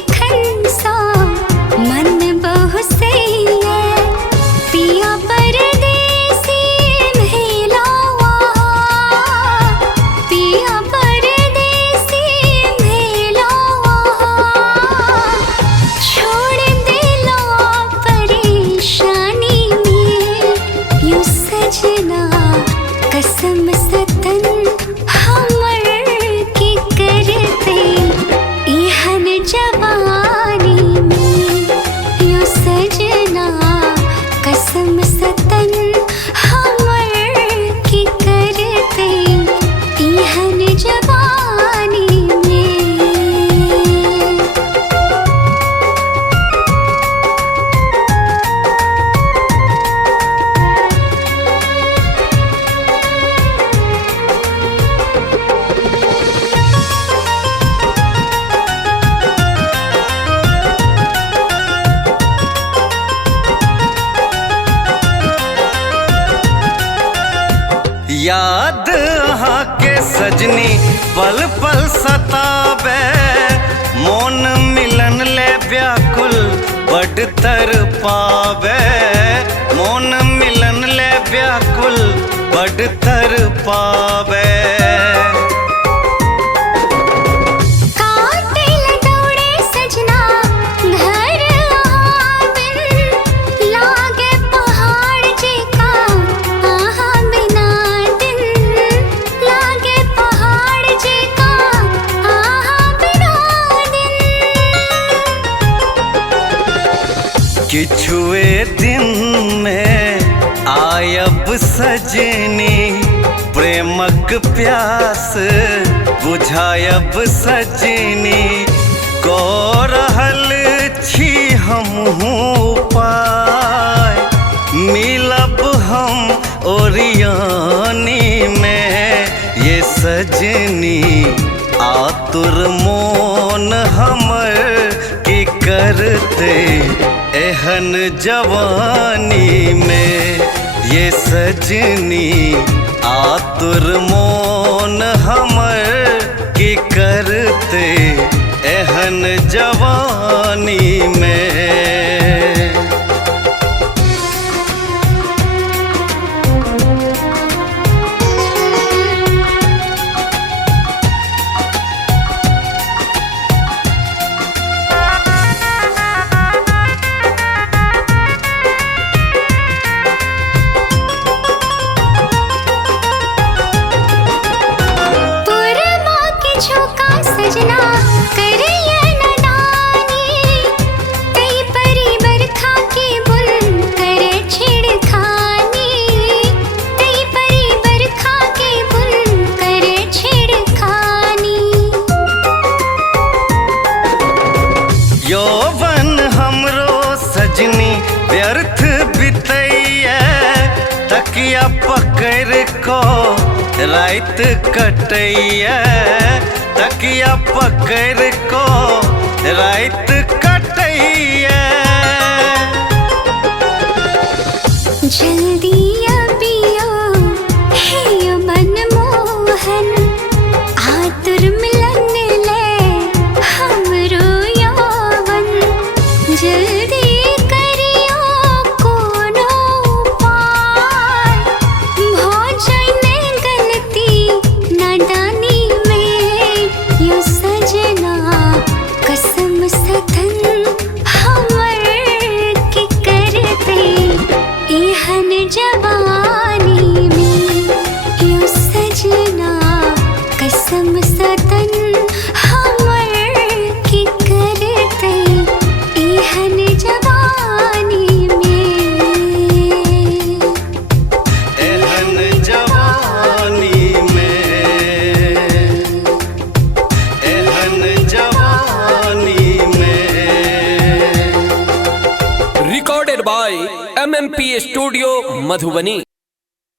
देखन सा मन बहु सही है पिया परदेसी भेलावा पिया परदेसी भेलावा छोड़ देला परेशानी में यूं सजना कसम सतन हमर की करते इहन जवानी में यूं सजना कसम सतन हमर की करते इहन जवानी में। याद अहाँ के सजनी पल पल सतावे मोन मिलन ले व्याकुल बड़ तर पावे मोन मिलन ले व्याकुल बड़ तर पावे। किछुए दिन में आयब सजनी प्रेमक प्यास बुझायब सजनी को रहल छी हमहूँ पाय मिलब हम ओरियानी में ये सजनी आतुर मोन हमर की करते एहन जवानी में ये सजनी आतुर मोन हमर की करते एहन जवानी में। सजना करिए नदानी कई परी बरखा की बुन करे छिड़खानी कई परी बरखा की बुन करे छिड़खानी। यौवन हमरो सजनी व्यर्थ बितैया तकिया पकड़ को रात कटैया तकिया पकड़ को रात कटैया। जल्दी अबियो हे मन मोहन आतुर मिलन ले हमरो यौवन जल्दी करियो कोनो उपाय हो जाए गलती नादानी यूं सजना कसम सतन हमर की करते इहन जवानी में यूं सजना कसम सतन हमर की करते इहन जवानी में। एहन जवानी recorded by MMP studio Madhubani.